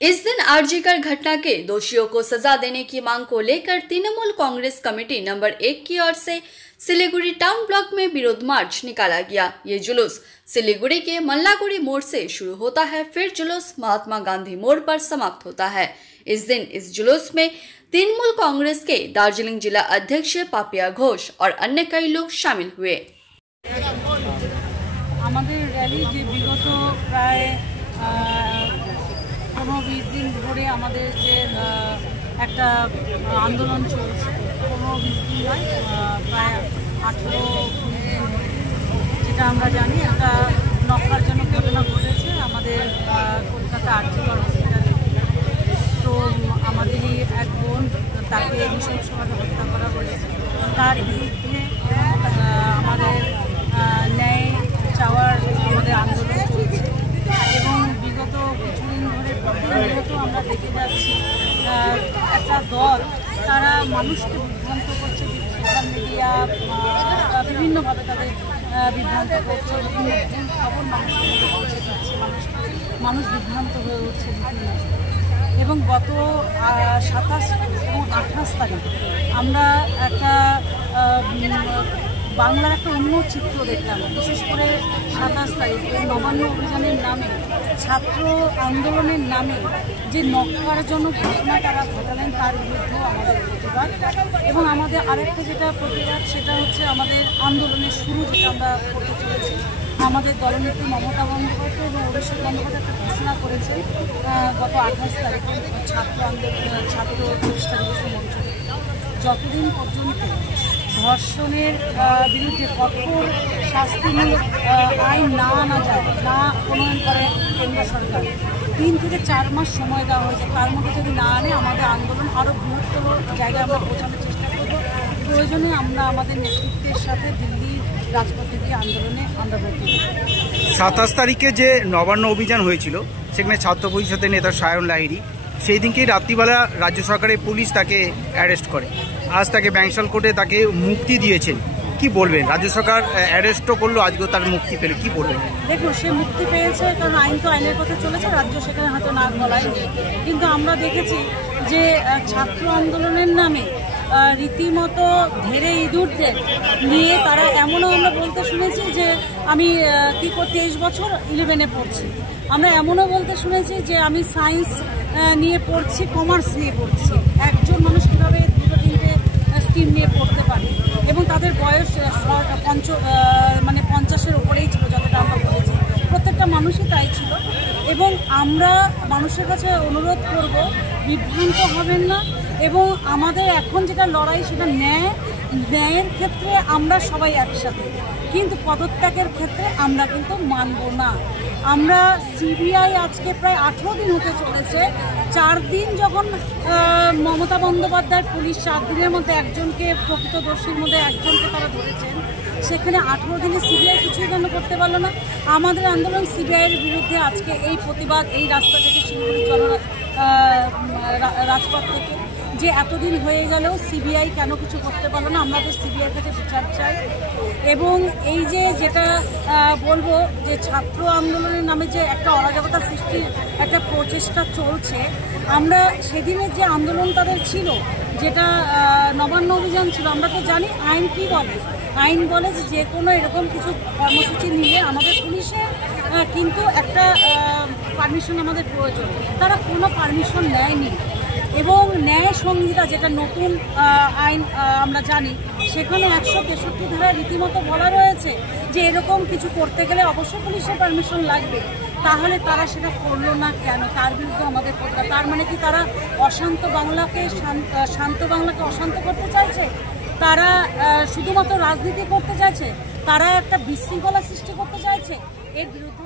इस दिन आरजीकर घटना के दोषियों को सजा देने की मांग को लेकर तृणमूल कांग्रेस कमेटी नंबर 1 की ओर से सिलीगुड़ी टाउन ब्लॉक में विरोध मार्च निकाला गया। ये जुलूस सिलीगुड़ी के मल्लागुड़ी मोड़ से शुरू होता है, फिर जुलूस महात्मा गांधी मोड़ पर समाप्त होता है। इस दिन इस जुलूस में तृणमूल कांग्रेस के दार्जिलिंग जिला अध्यक्ष पापिया घोष और अन्य कई लोग शामिल हुए। रैली विगत प्राय 15-20 दिन ধরে আমাদের যে একটা আন্দোলন চলছে, 15-20 দিন নয়, প্রায় 18-20 দিন, যেটা আমরা জানি একটা নক্কারজনক ঘটনা ঘটেছে আমাদের কলকাতা আরজিকর হসপিটালে। তো আমাদেরই এক বোন, তাকে নৃশংসভাবে হত্যা করা হয়েছে। তার বিরুদ্ধে আমাদের ন্যায় চাওয়ার আমাদের আন্দোলন চলছে এবং বিগত কিছুদিন ধরে প্রতিনিয়ত আমরা দেখে যাচ্ছি একটা দল, তারা মানুষকে বিভ্রান্ত করছে, সোশ্যাল মিডিয়া বিভিন্নভাবে তাদের বিভ্রান্ত করছে, বিভিন্ন খবর মানুষের মধ্যে পৌঁছে যাচ্ছে, মানুষ বিভ্রান্ত হয়ে উঠছে বিভিন্ন। এবং গত 27 এবং 28 তারিখ আমরা একটা বাংলার একটা অন্য চিত্র দেখলাম। বিশেষ করে 27 তারিখে নবান্ন অভিযানের নামে, ছাত্র আন্দোলনের নামে যে নক্কারজনক ঘটনা তারা ঘটালেন, তার বিরুদ্ধেও আমাদের প্রতিবাদ। এবং আমাদের আরেকটা যেটা প্রতিবাদ, সেটা হচ্ছে আমাদের আন্দোলনের শুরু যেটা আমরা করতে চলেছি। আমাদের দলনেত্রী মমতা বন্দ্যোপাধ্যায় এবং অভিষেক বন্দ্যোপাধ্যায় একটা ঘোষণা করেছে গত 28 তারিখে ছাত্র প্রতিষ্ঠা দিবসের মঞ্চ থেকে, যতদিন পর্যন্ত ধর্ষণের বিরুদ্ধে কঠোর শাস্তিমূলক আইন না আনা যায়, না প্রণয়ন করে কেন্দ্র সরকার, 3 থেকে 4 মাস সময় দেওয়া হয়েছে। তার মধ্যে যদি না আনে, আমাদের আন্দোলন আরও বৃহত্তর জায়গায় আমরা পৌঁছানোর চেষ্টা করব। প্রয়োজনে আমরা আমাদের নেতৃত্বের সাথে দিল্লি রাজপথে গিয়ে আন্দোলনে আমরা ভর্তি হব। 27 তারিখে যে নবান্ন অভিযান হয়েছিল, সেখানে ছাত্র পরিষদের নেতা সায়ন লাহিড়ী, সেই দিনকেই রাত্রিবেলা রাজ্য সরকারের পুলিশ তাকে অ্যারেস্ট করে। আজ তাকে ব্যাংশাল কোর্টে তাকে মুক্তি দিয়েছেন। কি বলবেন? রাজ্য সরকার অ্যারেস্টও করলো, আজকেও তার মুক্তি পেলে, কি বলবেন? দেখুন, সে মুক্তি পেয়েছে কারণ আইন তো আইনের পথে চলেছে, রাজ্য সেখানে হয়তো নাক গলায়নি। কিন্তু আমরা দেখেছি যে ছাত্র আন্দোলনের নামে রীতিমতো ধেড়ে ইঁদুরদের নিয়ে তারা এমনও আমরা বলতে শুনেছি যে আমি 23 বছর 11-এ পড়ছি। আমরা এমনও বলতে শুনেছি যে আমি সায়েন্স নিয়ে পড়ছি, কমার্স নিয়ে পড়ছি। একজন মানুষ কীভাবে 2-3টে স্ট্রিম নিয়ে পড়তে পারে? এবং তাদের বয়স 50-এর ওপরেই ছিল, যতটা আমরা বলেছি। প্রত্যেকটা মানুষই তাই ছিল। এবং আমরা মানুষের কাছে অনুরোধ করব, বিভ্রান্ত হবেন না। এবং আমাদের এখন যেটা লড়াই, সেটা ন্যায়ের ক্ষেত্রে আমরা সবাই একসাথে, কিন্তু পদত্যাগের ক্ষেত্রে আমরা কিন্তু মানব না। আমরা সিবিআই আজকে প্রায় 18 দিন হতে চলেছে। 4 দিন যখন মমতা বন্দ্যোপাধ্যায়ের পুলিশ 4 দিনের মধ্যে একজনকে, প্রকৃত দোষীর মধ্যে একজনকে তারা ধরেছেন, সেখানে 18 দিনে সিবিআই কিছুই কেন করতে পারলো না? আমাদের আন্দোলন সিবিআইয়ের বিরুদ্ধে আজকে এই প্রতিবাদ, এই রাস্তা থেকে, শিলিগুড়ি রাজপথ থেকে, যে এতদিন হয়ে গেলেও সিবিআই কেন কিছু করতে পারলো না। আমরা তো সিবিআইয়ের কাছে বিচার চাই। এবং এই যেটা বলবো, যে ছাত্র আন্দোলনের নামে যে একটা অরাজকতা সৃষ্টির একটা প্রচেষ্টা চলছে, আমরা সেদিনের যে আন্দোলন তাদের ছিল, যেটা নবান্ন অভিযান ছিল, আমরা তো জানি আইন কি বলে। আইন বলে যে কোনো এরকম কিছু কর্মসূচি নিলে আমাদের পুলিশের কিন্তু একটা পারমিশন আমাদের প্রয়োজন। তারা কোনো পারমিশন নেয়নি। এবং ন্যায় সংহিতা, যেটা নতুন আইন আমরা জানি, সেখানে 163 ধারা রীতিমতো বলা রয়েছে যে এরকম কিছু করতে গেলে অবশ্যই পুলিশের পারমিশন লাগবে। তাহলে তারা সেটা করলো না কেন? তার বিরুদ্ধে আমাদের প্রতিবাদ। তার মানে কি তারা অশান্ত বাংলাকে শান্ত বাংলাকে অশান্ত করতে চাইছে? তারা শুধুমাত্র রাজনীতি করতে চাইছে? তারা একটা বিশৃঙ্খলা সৃষ্টি করতে চাইছে? এর বিরুদ্ধে